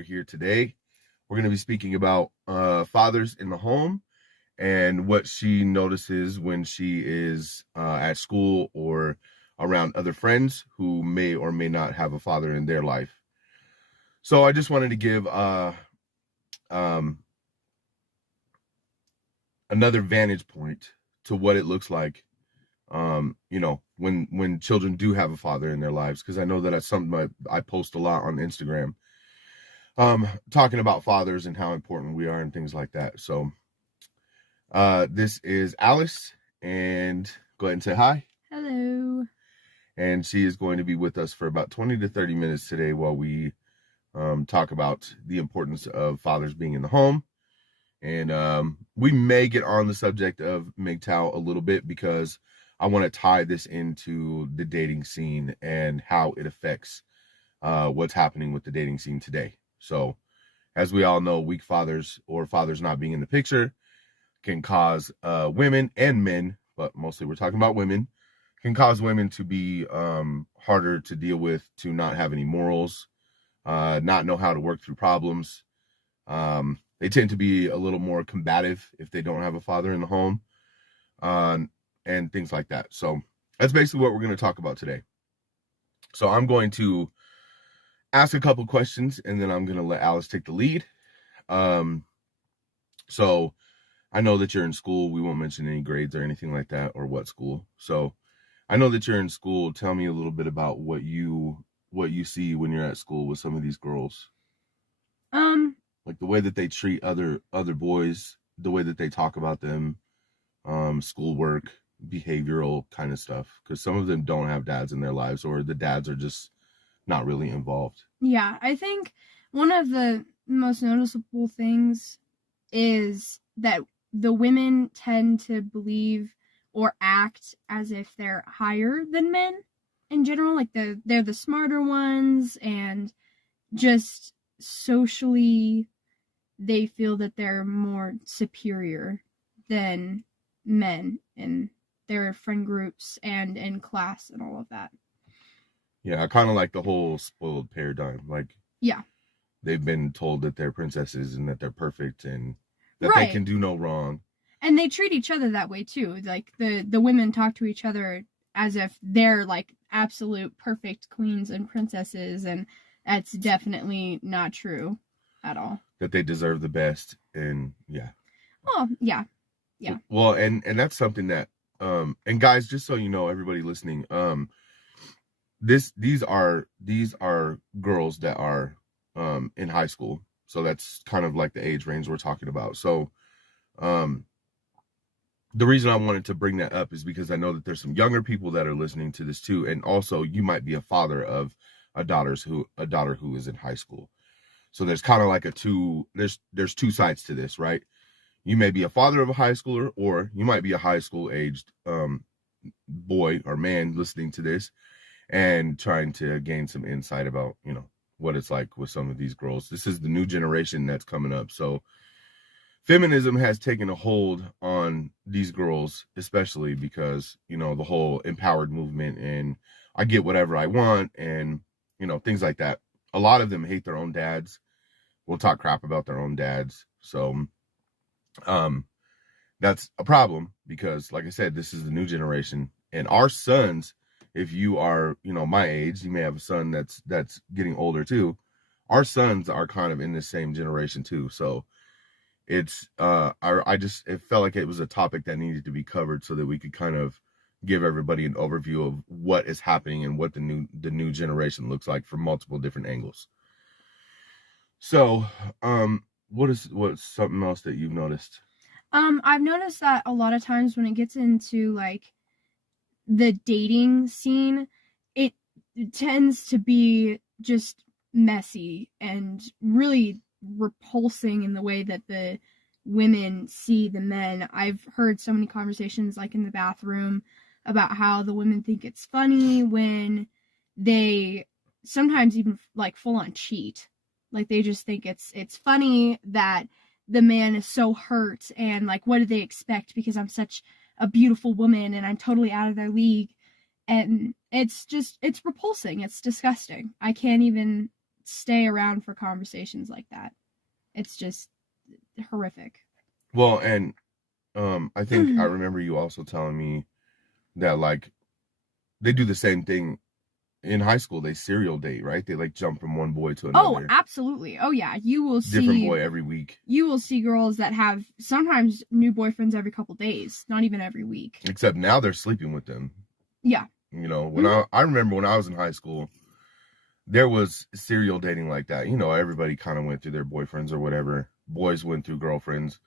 we're here today. We're going to be speaking about fathers in the home and what she notices when she is at school or around other friends who may or may not have a father in their life. So I just wanted to give another vantage point to what it looks like, when children do have a father in their lives, because I know that that's something I post a lot on Instagram, talking about fathers and how important we are and things like that. So this is Alice, and go ahead and say hi. Hello. And she is going to be with us for about 20 to 30 minutes today while we talk about the importance of fathers being in the home. And we may get on the subject of MGTOW a little bit, because I want to tie this into the dating scene and how it affects what's happening with the dating scene today. So, as we all know, weak fathers or fathers not being in the picture can cause women and men, but mostly we're talking about women, can cause women to be harder to deal with, to not have any morals, not know how to work through problems. They tend to be a little more combative if they don't have a father in the home, and things like that. So that's basically what we're going to talk about today. So I'm going to ask a couple questions, and then I'm going to let Alice take the lead. So I know that you're in school. We won't mention any grades or anything like that, or what school. So I know that you're in school. Tell me a little bit about what you see when you're at school with some of these girls. Like the way that they treat other boys, the way that they talk about them, schoolwork, behavioral kind of stuff. Because some of them don't have dads in their lives, or the dads are just not really involved. Yeah, I think one of the most noticeable things is that the women tend to believe or act as if they're higher than men in general. Like they're the smarter ones, and just socially they feel that they're more superior than men in their friend groups and in class and all of that. Yeah, I kind of like the whole spoiled paradigm. Like, yeah, they've been told that they're princesses and that they're perfect and that right. They can do no wrong. And they treat each other that way too. Like the women talk to each other as if they're like absolute perfect queens and princesses, and that's definitely not true at all. That they deserve the best, and yeah. Oh, yeah. Well, and that's something that and guys, just so you know, everybody listening, these are girls that are in high school. So that's kind of like the age range we're talking about. So the reason I wanted to bring that up is because I know that there's some younger people that are listening to this too, and also you might be a father of a daughter who is in high school. So there's kind of like there's two sides to this, right? You may be a father of a high schooler, or you might be a high school aged boy or man listening to this and trying to gain some insight about, what it's like with some of these girls. This is the new generation that's coming up. So feminism has taken a hold on these girls, especially because, the whole empowered movement and I get whatever I want and, things like that. A lot of them hate their own dads. Will talk crap about their own dads. So that's a problem because, like I said, this is the new generation, and our sons, if you are, my age, you may have a son that's getting older too. Our sons are kind of in the same generation too. So it's it felt like it was a topic that needed to be covered so that we could kind of give everybody an overview of what is happening and what the new generation looks like from multiple different angles. So, what's something else that you've noticed? I've noticed that a lot of times when it gets into like the dating scene, it tends to be just messy and really repulsing in the way that the women see the men. I've heard so many conversations like in the bathroom about how the women think it's funny when they sometimes even like full on cheat. Like they just think it's funny that the man is so hurt, and like what do they expect because I'm such a beautiful woman and I'm totally out of their league. And it's repulsing. It's disgusting. I can't even stay around for conversations like that. It's just horrific. Well, and I think I remember you also telling me that, like, they do the same thing in high school. They serial date, right? They, like, jump from one boy to another. Oh, absolutely. Oh, yeah. You will see... different boy every week. You will see girls that have sometimes new boyfriends every couple days, not even every week. Except now they're sleeping with them. Yeah. You know, when I remember when I was in high school, there was serial dating like that. You know, everybody kind of went through their boyfriends or whatever. Boys went through girlfriends.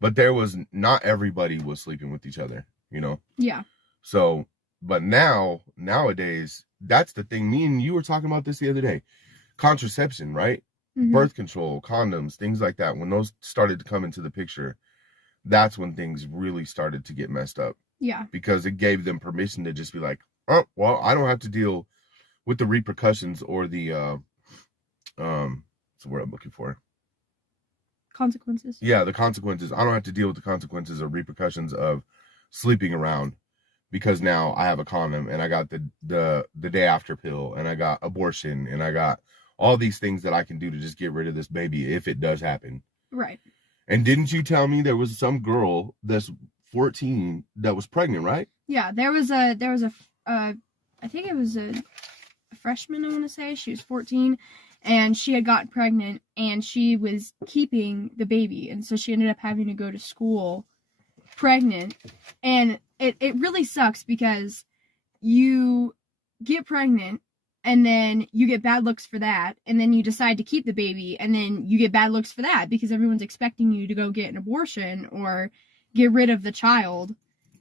But there was, not everybody was sleeping with each other, you know? Yeah. So, but nowadays, that's the thing. Me and you were talking about this the other day. Contraception, right? Mm-hmm. Birth control, condoms, things like that. When those started to come into the picture, that's when things really started to get messed up. Yeah. Because it gave them permission to just be like, oh, well, I don't have to deal with the repercussions or the, what's the word I'm looking for? Consequences. Yeah, the consequences. I don't have to deal with the consequences or repercussions of sleeping around, because now I have a condom and I got the day after pill and I got abortion and I got all these things that I can do to just get rid of this baby if it does happen. Right. And didn't you tell me there was some girl that's 14 that was pregnant, right? Yeah, there was a I think it was a freshman, I want to say. She was 14 and she had gotten pregnant and she was keeping the baby, and so she ended up having to go to school pregnant. And it really sucks because you get pregnant and then you get bad looks for that, and then you decide to keep the baby and then you get bad looks for that because everyone's expecting you to go get an abortion or get rid of the child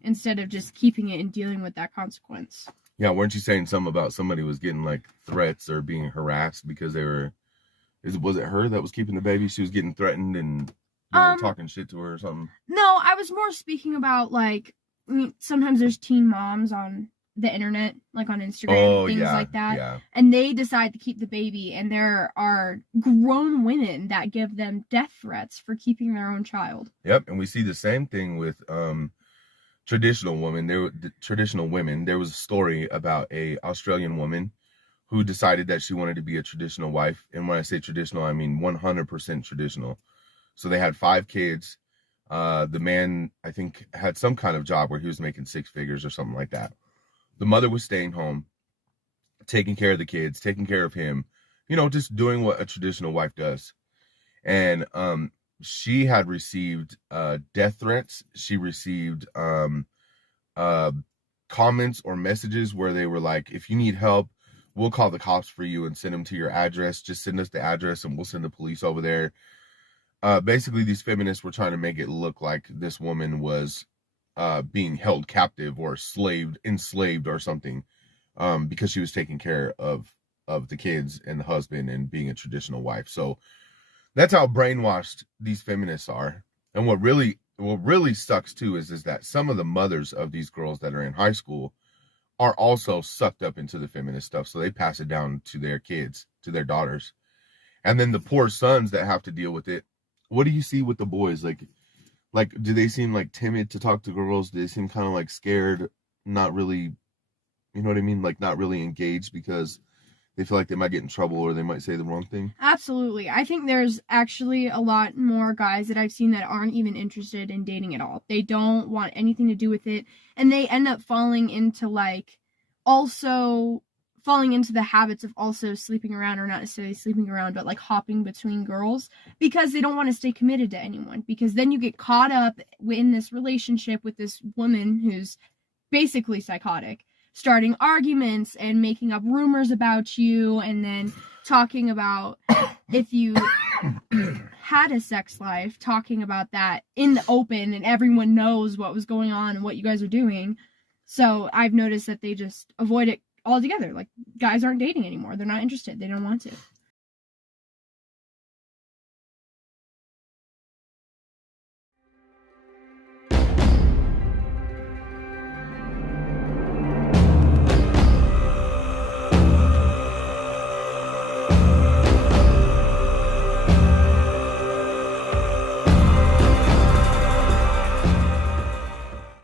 instead of just keeping it and dealing with that consequence. Yeah, weren't you saying something about somebody was getting like threats or being harassed because they were, was it her that was keeping the baby? She was getting threatened and they were talking shit to her or something? No, I was more speaking about, like, I mean, sometimes there's teen moms on the internet, like on Instagram, things like that. Yeah. And they decide to keep the baby, and there are grown women that give them death threats for keeping their own child. Yep, and we see the same thing with traditional women. Traditional women. There was a story about a Australian woman who decided that she wanted to be a traditional wife. And when I say traditional, I mean 100% traditional. So they had 5 kids. The man, I think, had some kind of job where he was making 6 figures or something like that. The mother was staying home, taking care of the kids, taking care of him, you know, just doing what a traditional wife does. And she had received death threats. She received comments or messages where they were like, if you need help, we'll call the cops for you and send them to your address. Just send us the address and we'll send the police over there. Basically, these feminists were trying to make it look like this woman was being held captive or enslaved or something, because she was taking care of the kids and the husband and being a traditional wife. So that's how brainwashed these feminists are. And what really sucks too is that some of the mothers of these girls that are in high school are also sucked up into the feminist stuff. So they pass it down to their kids, to their daughters. And then the poor sons that have to deal with it. What do you see with the boys? Like, do they seem like timid to talk to girls? Do they seem kind of like scared, not really, you know what I mean? Like not really engaged because they feel like they might get in trouble or they might say the wrong thing? Absolutely. I think there's actually a lot more guys that I've seen that aren't even interested in dating at all. They don't want anything to do with it. And they end up falling into the habits of also sleeping around, or not necessarily sleeping around, but like hopping between girls because they don't want to stay committed to anyone. Because then you get caught up in this relationship with this woman who's basically psychotic, starting arguments and making up rumors about you, and then talking about if you had a sex life, talking about that in the open and everyone knows what was going on and what you guys are doing. So I've noticed that they just avoid it altogether. Like, guys aren't dating anymore. They're not interested. They don't want to.